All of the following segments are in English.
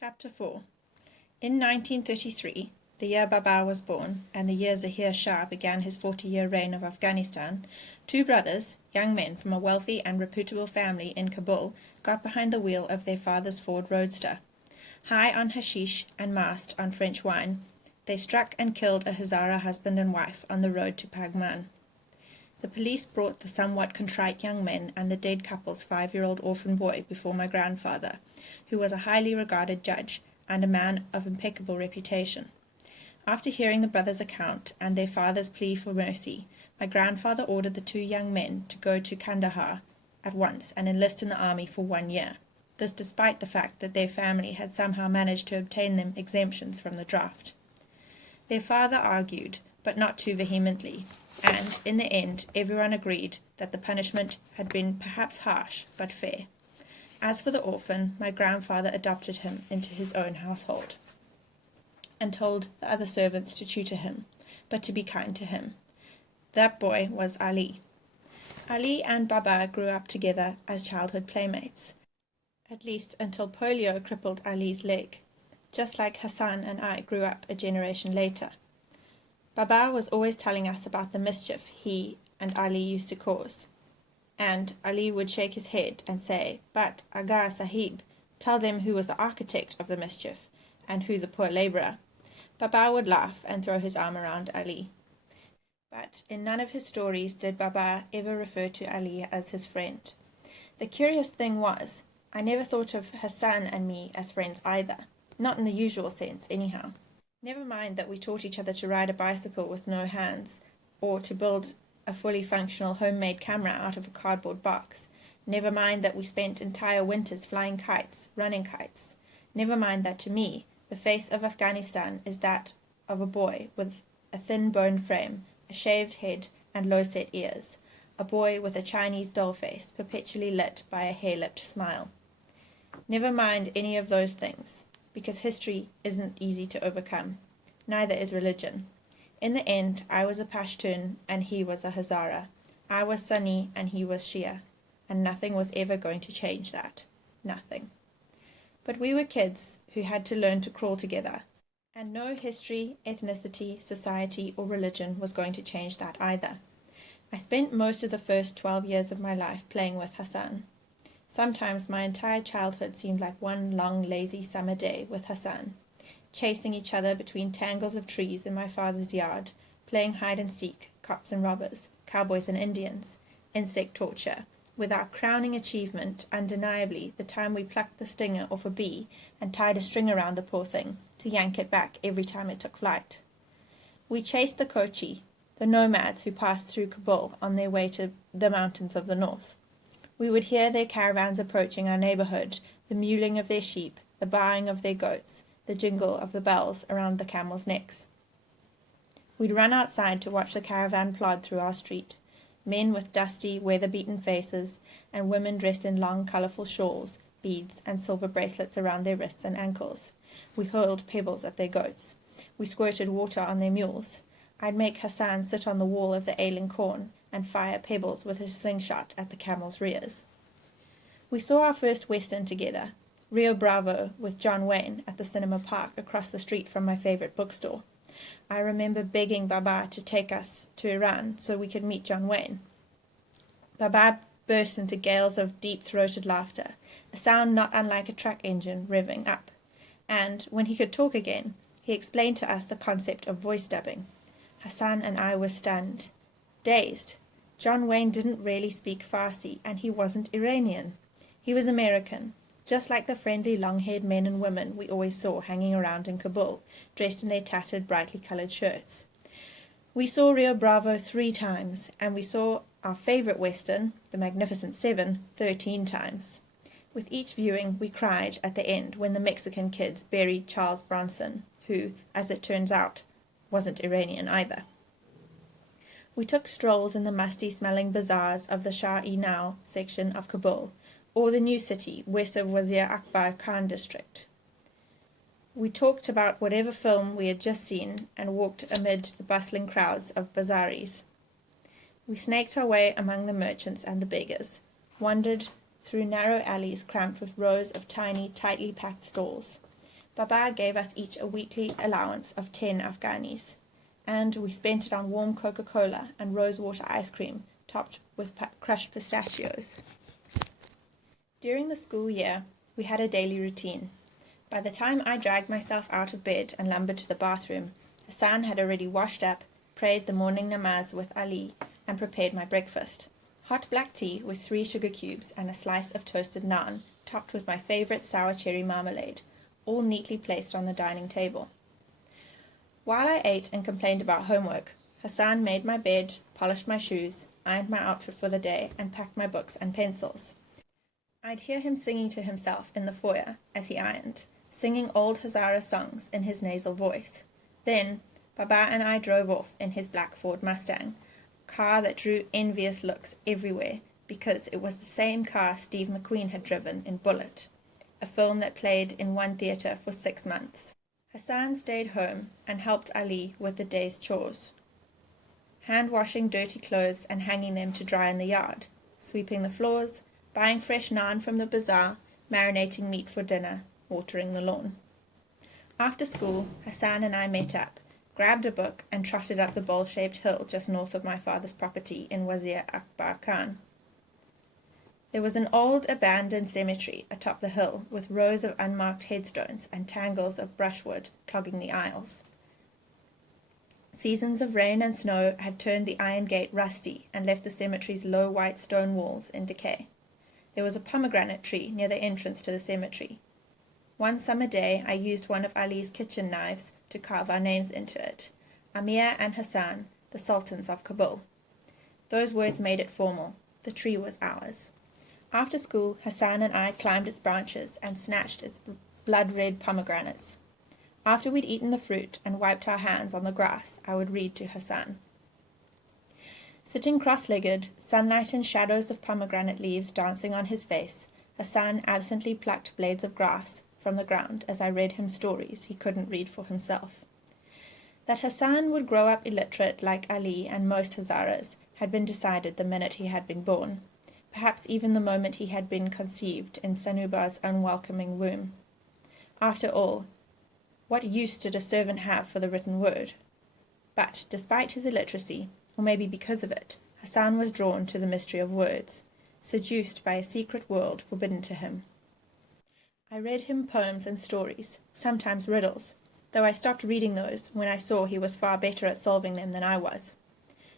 Chapter 4. In 1933, the year Baba was born, and the year Zahir Shah began his 40-year reign of Afghanistan, two brothers, young men from a wealthy and reputable family in Kabul, got behind the wheel of their father's Ford Roadster. High on hashish and masked on French wine, they struck and killed a Hazara husband and wife on the road to Pagman. The police brought the somewhat contrite young men and the dead couple's 5-year-old orphan boy before my grandfather, who was a highly regarded judge and a man of impeccable reputation. After hearing the brothers' account and their father's plea for mercy, my grandfather ordered the two young men to go to Kandahar at once and enlist in the army for 1 year, this despite the fact that their family had somehow managed to obtain them exemptions from the draft. Their father argued, but not too vehemently, and, in the end, everyone agreed that the punishment had been perhaps harsh, but fair. As for the orphan, my grandfather adopted him into his own household, and told the other servants to tutor him, but to be kind to him. That boy was Ali. Ali and Baba grew up together as childhood playmates, at least until polio crippled Ali's leg, just like Hassan and I grew up a generation later. Baba was always telling us about the mischief he and Ali used to cause, and Ali would shake his head and say, "But, Aga Sahib, tell them who was the architect of the mischief, and who the poor labourer." Baba would laugh and throw his arm around Ali. But in none of his stories did Baba ever refer to Ali as his friend. The curious thing was, I never thought of Hassan and me as friends either, not in the usual sense anyhow. Never mind that we taught each other to ride a bicycle with no hands, or to build a fully functional homemade camera out of a cardboard box. Never mind that we spent entire winters flying kites, running kites. Never mind that to me, the face of Afghanistan is that of a boy with a thin bone frame, a shaved head, and low-set ears. A boy with a Chinese doll face, perpetually lit by a hair-lipped smile. Never mind any of those things, because history isn't easy to overcome. Neither is religion. In the end, I was a Pashtun and he was a Hazara. I was Sunni and he was Shia. And nothing was ever going to change that. Nothing. But we were kids who had to learn to crawl together. And no history, ethnicity, society, or religion was going to change that either. I spent most of the first 12 years of my life playing with Hassan. Sometimes my entire childhood seemed like one long, lazy summer day with Hassan, chasing each other between tangles of trees in my father's yard, playing hide-and-seek, cops and robbers, cowboys and Indians, insect torture, with our crowning achievement, undeniably, the time we plucked the stinger off a bee and tied a string around the poor thing to yank it back every time it took flight. We chased the Kochi, the nomads who passed through Kabul on their way to the mountains of the north. We would hear their caravans approaching our neighbourhood, the mewling of their sheep, the baaing of their goats, the jingle of the bells around the camels' necks. We'd run outside to watch the caravan plod through our street, men with dusty, weather-beaten faces, and women dressed in long, colourful shawls, beads, and silver bracelets around their wrists and ankles. We hurled pebbles at their goats. We squirted water on their mules. I'd make Hassan sit on the wall of the ailing corn and fire pebbles with his slingshot at the camels' rears. We saw our first Western together, Rio Bravo with John Wayne at the cinema park across the street from my favourite bookstore. I remember begging Baba to take us to Iran so we could meet John Wayne. Baba burst into gales of deep-throated laughter, a sound not unlike a truck engine revving up. And, when he could talk again, he explained to us the concept of voice dubbing. Hassan and I were stunned, dazed. John Wayne didn't really speak Farsi, and he wasn't Iranian. He was American, just like the friendly long-haired men and women we always saw hanging around in Kabul, dressed in their tattered, brightly coloured shirts. We saw Rio Bravo 3 times, and we saw our favourite Western, The Magnificent Seven, 13 times. With each viewing, we cried at the end when the Mexican kids buried Charles Bronson, who, as it turns out, wasn't Iranian either. We took strolls in the musty-smelling bazaars of the Shah-e-Nau section of Kabul, or the new city west of Wazir Akbar Khan district. We talked about whatever film we had just seen and walked amid the bustling crowds of bazaris. We snaked our way among the merchants and the beggars, wandered through narrow alleys cramped with rows of tiny, tightly packed stalls, Baba gave us each a weekly allowance of 10 Afghanis, and we spent it on warm Coca-Cola and rosewater ice cream topped with crushed pistachios. During the school year, we had a daily routine. By the time I dragged myself out of bed and lumbered to the bathroom, Hassan had already washed up, prayed the morning namaz with Ali, and prepared my breakfast. Hot black tea with 3 sugar cubes and a slice of toasted naan, topped with my favourite sour cherry marmalade, all neatly placed on the dining table. While I ate and complained about homework, Hassan made my bed, polished my shoes, ironed my outfit for the day, and packed my books and pencils. I'd hear him singing to himself in the foyer as he ironed, singing old Hazara songs in his nasal voice. Then Baba and I drove off in his black Ford Mustang, a car that drew envious looks everywhere because it was the same car Steve McQueen had driven in Bullet, a film that played in one theatre for 6 months. Hassan stayed home and helped Ali with the day's chores, hand-washing dirty clothes and hanging them to dry in the yard, sweeping the floors, buying fresh naan from the bazaar, marinating meat for dinner, watering the lawn. After school, Hassan and I met up, grabbed a book and trotted up the bowl-shaped hill just north of my father's property in Wazir Akbar Khan. There was an old abandoned cemetery atop the hill with rows of unmarked headstones and tangles of brushwood clogging the aisles. Seasons of rain and snow had turned the iron gate rusty and left the cemetery's low white stone walls in decay. There was a pomegranate tree near the entrance to the cemetery. One summer day, I used one of Ali's kitchen knives to carve our names into it, Amir and Hassan, the Sultans of Kabul. Those words made it formal. The tree was ours. After school, Hassan and I climbed its branches and snatched its blood-red pomegranates. After we'd eaten the fruit and wiped our hands on the grass, I would read to Hassan. Sitting cross-legged, sunlight and shadows of pomegranate leaves dancing on his face, Hassan absently plucked blades of grass from the ground as I read him stories he couldn't read for himself. That Hassan would grow up illiterate like Ali and most Hazaras had been decided the minute he had been born, perhaps even the moment he had been conceived in Sanuba's unwelcoming womb. After all, what use did a servant have for the written word? But, despite his illiteracy, or maybe because of it, Hassan was drawn to the mystery of words, seduced by a secret world forbidden to him. I read him poems and stories, sometimes riddles, though I stopped reading those when I saw he was far better at solving them than I was.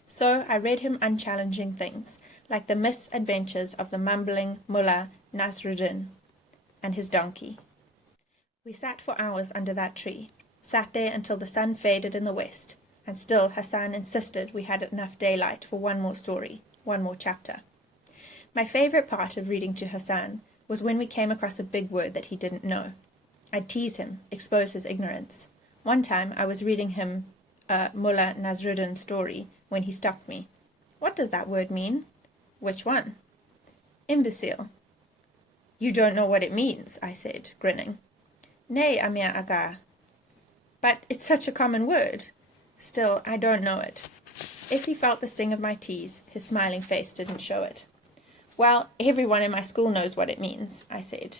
So I read him unchallenging things, like the misadventures of the mumbling Mullah Nasruddin and his donkey. We sat for hours under that tree, sat there until the sun faded in the west, and still Hassan insisted we had enough daylight for one more story, one more chapter. My favourite part of reading to Hassan was when we came across a big word that he didn't know. I'd tease him, expose his ignorance. One time I was reading him a Mullah Nasruddin story when he stopped me. "What does that word mean?" "Which one?" "Imbecile." "You don't know what it means," I said, grinning. "Nay, Amir Aga. But it's such a common word." "Still, I don't know it." If he felt the sting of my tease, his smiling face didn't show it. "Well, everyone in my school knows what it means," I said.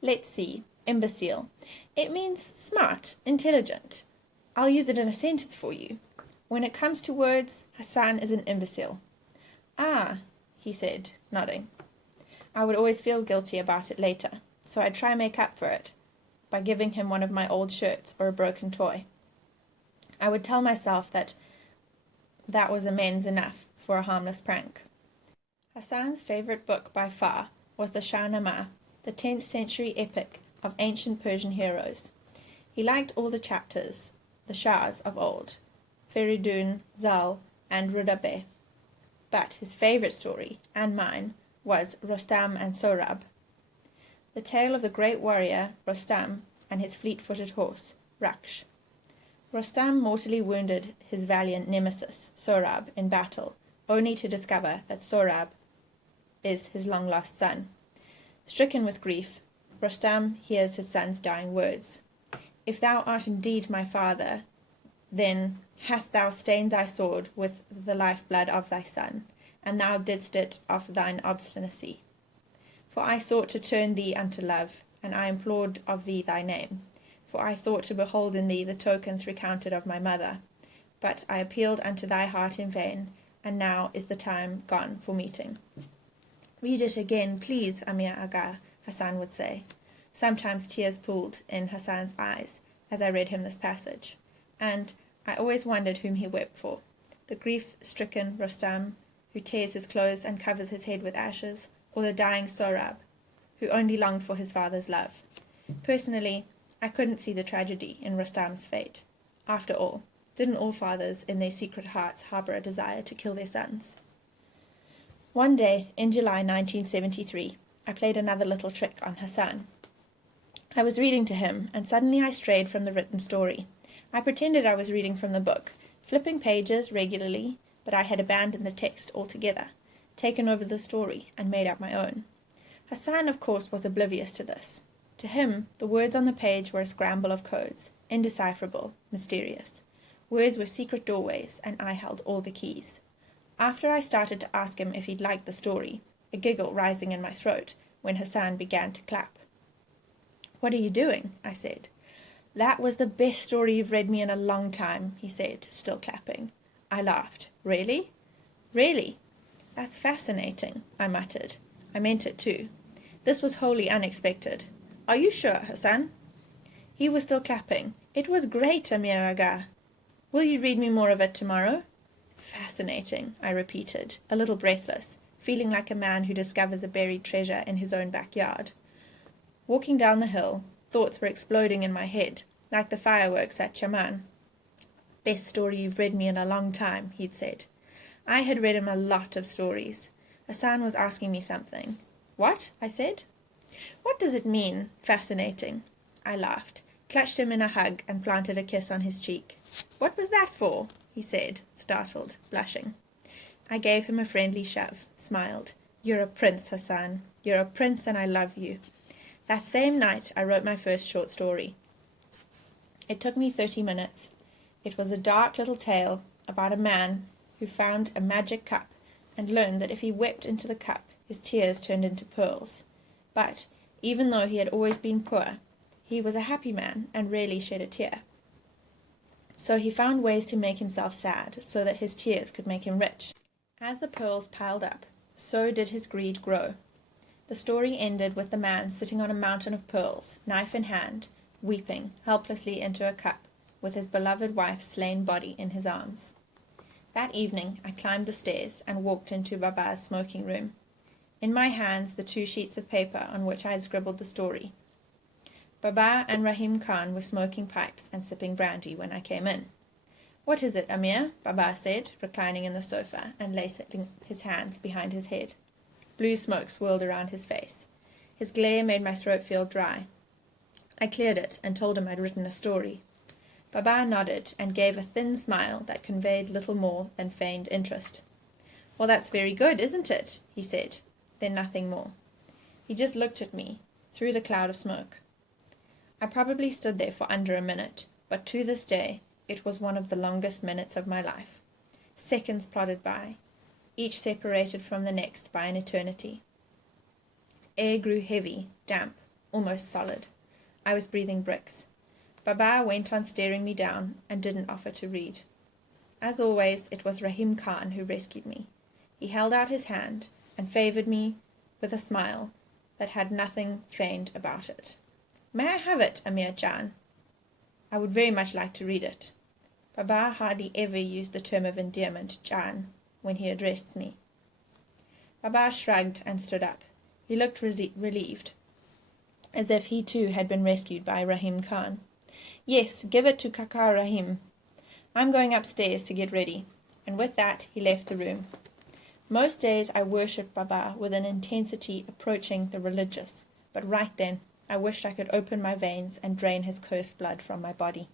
"Let's see. Imbecile. It means smart, intelligent. I'll use it in a sentence for you. When it comes to words, Hassan is an imbecile." "Ah," he said, nodding. I would always feel guilty about it later, so I'd try make up for it by giving him one of my old shirts or a broken toy. I would tell myself that was amends enough for a harmless prank. Hassan's favourite book by far was the Shahnameh, the 10th century epic of ancient Persian heroes. He liked all the chapters, the Shahs of old, Feridun, Zal, and Rudabe. But his favourite story, and mine, was Rostam and Sohrab, the tale of the great warrior Rostam and his fleet-footed horse, Raksh. Rostam mortally wounded his valiant nemesis, Sohrab, in battle, only to discover that Sohrab is his long-lost son. Stricken with grief, Rostam hears his son's dying words. "If thou art indeed my father, then hast thou stained thy sword with the life-blood of thy son, and thou didst it of thine obstinacy. For I sought to turn thee unto love, and I implored of thee thy name. for I thought to behold in thee the tokens recounted of my mother. But I appealed unto thy heart in vain, and now is the time gone for meeting. Read it again, please, Amir Aga, Hassan would say. Sometimes tears pooled in Hassan's eyes as I read him this passage, and I always wondered whom he wept for. The grief-stricken Rustam, who tears his clothes and covers his head with ashes, or the dying Sohrab, who only longed for his father's love. Personally, I couldn't see the tragedy in Rustam's fate. After all, didn't all fathers in their secret hearts harbour a desire to kill their sons? One day, in July 1973, I played another little trick on Hassan. I was reading to him, and suddenly I strayed from the written story. I pretended I was reading from the book, flipping pages regularly, but I had abandoned the text altogether, taken over the story, and made up my own. Hassan, of course, was oblivious to this. To him, the words on the page were a scramble of codes, indecipherable, mysterious. Words were secret doorways, and I held all the keys. After I started to ask him if he'd liked the story, a giggle rising in my throat, when Hassan began to clap. "What are you doing?" I said. "That was the best story you've read me in a long time," he said, still clapping. I laughed. "Really?" "Really." "That's fascinating," I muttered. I meant it too. This was wholly unexpected. "Are you sure, Hassan?" He was still clapping. "It was great, Amir Aga. Will you read me more of it tomorrow?" "Fascinating," I repeated, a little breathless, feeling like a man who discovers a buried treasure in his own backyard. Walking down the hill, thoughts were exploding in my head, like the fireworks at Chaman. "Best story you've read me in a long time," he'd said. I had read him a lot of stories. Hassan was asking me something. "What?" I said. "What does it mean, fascinating?" I laughed, clutched him in a hug, and planted a kiss on his cheek. "What was that for?" he said, startled, blushing. I gave him a friendly shove, smiled. "You're a prince, Hassan. You're a prince, and I love you." That same night I wrote my first short story. It took me 30 minutes. It was a dark little tale about a man who found a magic cup and learned that if he wept into the cup, his tears turned into pearls. But, even though he had always been poor, he was a happy man and rarely shed a tear. So he found ways to make himself sad so that his tears could make him rich. As the pearls piled up, so did his greed grow. The story ended with the man sitting on a mountain of pearls, knife in hand, weeping helplessly into a cup, with his beloved wife's slain body in his arms. That evening I climbed the stairs and walked into Baba's smoking room. In my hands the 2 sheets of paper on which I had scribbled the story. Baba and Rahim Khan were smoking pipes and sipping brandy when I came in. "What is it, Amir?" Baba said, reclining in the sofa and lacing his hands behind his head. Blue smoke swirled around his face. His glare made my throat feel dry. I cleared it and told him I'd written a story. Baba nodded and gave a thin smile that conveyed little more than feigned interest. "Well, that's very good, isn't it?" he said, then nothing more. He just looked at me, through the cloud of smoke. I probably stood there for under a minute, but to this day it was one of the longest minutes of my life. Seconds plodded by, each separated from the next by an eternity. Air grew heavy, damp, almost solid. I was breathing bricks. Baba went on staring me down and didn't offer to read. As always, it was Rahim Khan who rescued me. He held out his hand and favoured me with a smile that had nothing feigned about it. "May I have it, Amir Jan? I would very much like to read it." Baba hardly ever used the term of endearment, Jan, when he addressed me. Baba shrugged and stood up. He looked relieved, as if he too had been rescued by Rahim Khan. "Yes, give it to Kaka Rahim. I'm going upstairs to get ready." And with that he left the room. Most days I worshipped Baba with an intensity approaching the religious, but right then I wished I could open my veins and drain his cursed blood from my body.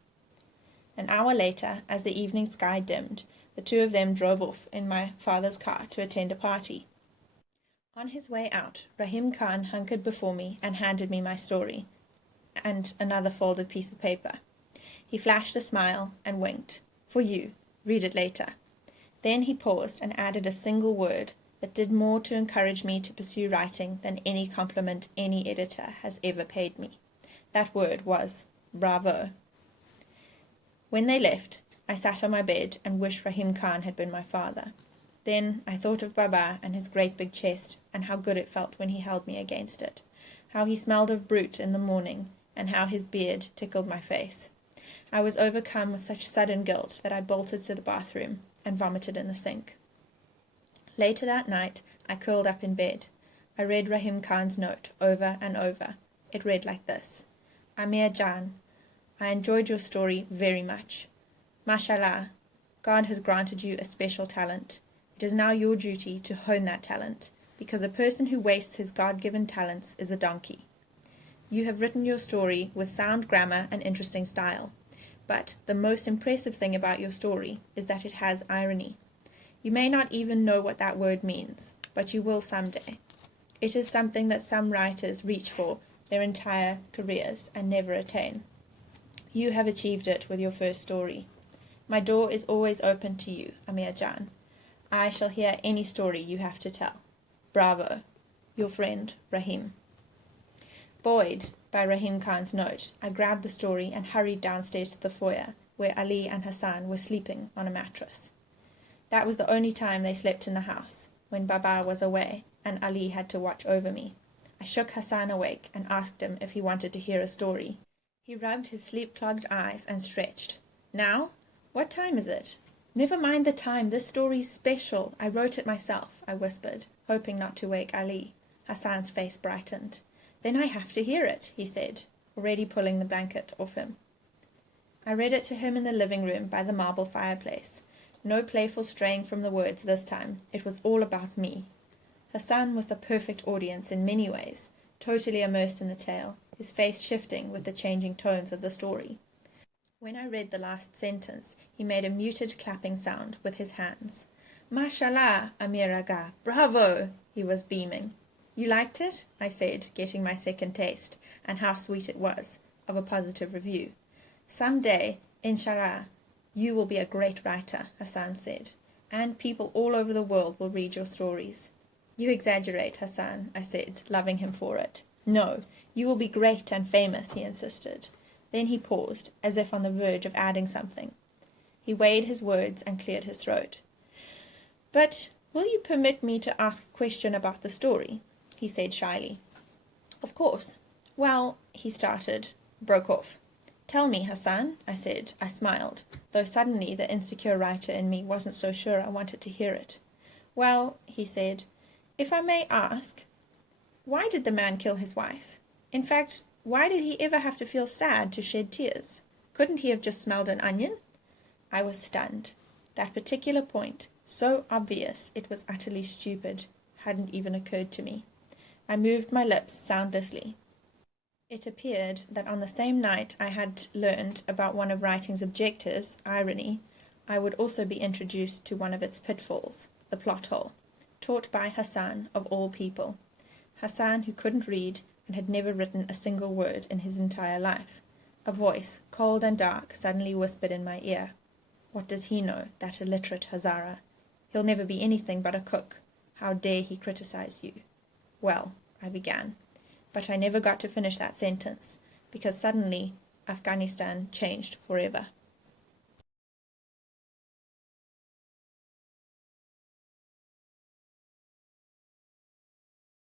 An hour later, as the evening sky dimmed, the 2 of them drove off in my father's car to attend a party. On his way out, Rahim Khan hunkered before me and handed me my story, and another folded piece of paper. He flashed a smile and winked. "For you. Read it later." Then he paused and added a single word that did more to encourage me to pursue writing than any compliment any editor has ever paid me. That word was Bravo. When they left, I sat on my bed and wished Rahim Khan had been my father. Then I thought of Baba and his great big chest, and how good it felt when he held me against it, how he smelled of brute in the morning, and how his beard tickled my face. I was overcome with such sudden guilt that I bolted to the bathroom and vomited in the sink. Later that night, I curled up in bed. I read Rahim Khan's note over and over. It read like this: Amir Jan, I enjoyed your story very much. Mashallah, God has granted you a special talent. It is now your duty to hone that talent, because a person who wastes his God-given talents is a donkey. You have written your story with sound grammar and interesting style, but the most impressive thing about your story is that it has irony. You may not even know what that word means, but you will someday. It is something that some writers reach for their entire careers and never attain. You have achieved it with your first story. My door is always open to you, Amir Jan. I shall hear any story you have to tell. Bravo. Your friend, Rahim. Buoyed by Rahim Khan's note, I grabbed the story and hurried downstairs to the foyer, where Ali and Hassan were sleeping on a mattress. That was the only time they slept in the house, when Baba was away and Ali had to watch over me. I shook Hassan awake and asked him if he wanted to hear a story. He rubbed his sleep-clogged eyes and stretched. Now? What time is it? Never mind the time, this story's special. I wrote it myself, I whispered, hoping not to wake Ali. Hassan's face brightened. Then I have to hear it, he said, already pulling the blanket off him. I read it to him in the living room by the marble fireplace. No playful straying from the words this time. It was all about me. Hassan was the perfect audience in many ways, totally immersed in the tale, his face shifting with the changing tones of the story. When I read the last sentence, he made a muted clapping sound with his hands. Mashallah, Amir Aga, bravo! He was beaming. You liked it? I said, getting my second taste, and how sweet it was, of a positive review. Some day, inshallah, you will be a great writer, Hassan said, and people all over the world will read your stories. You exaggerate, Hassan, I said, loving him for it. No, you will be great and famous, he insisted. Then he paused, as if on the verge of adding something. He weighed his words and cleared his throat. But will you permit me to ask a question about the story? He said shyly. Of course. Well, he started, broke off. Tell me, Hassan, I said. I smiled, though suddenly the insecure writer in me wasn't so sure I wanted to hear it. Well, he said, if I may ask, why did the man kill his wife? In fact, why did he ever have to feel sad to shed tears? Couldn't he have just smelled an onion? I was stunned. That particular point, so obvious it was utterly stupid, hadn't even occurred to me. I moved my lips soundlessly. It appeared that on the same night I had learned about one of writing's objectives, irony, I would also be introduced to one of its pitfalls, the plot hole, taught by Hassan of all people. Hassan, who couldn't read and had never written a single word in his entire life. A voice, cold and dark, suddenly whispered in my ear. What does he know, that illiterate Hazara? He'll never be anything but a cook. How dare he criticize you? Well, I began, but I never got to finish that sentence, because suddenly Afghanistan changed forever.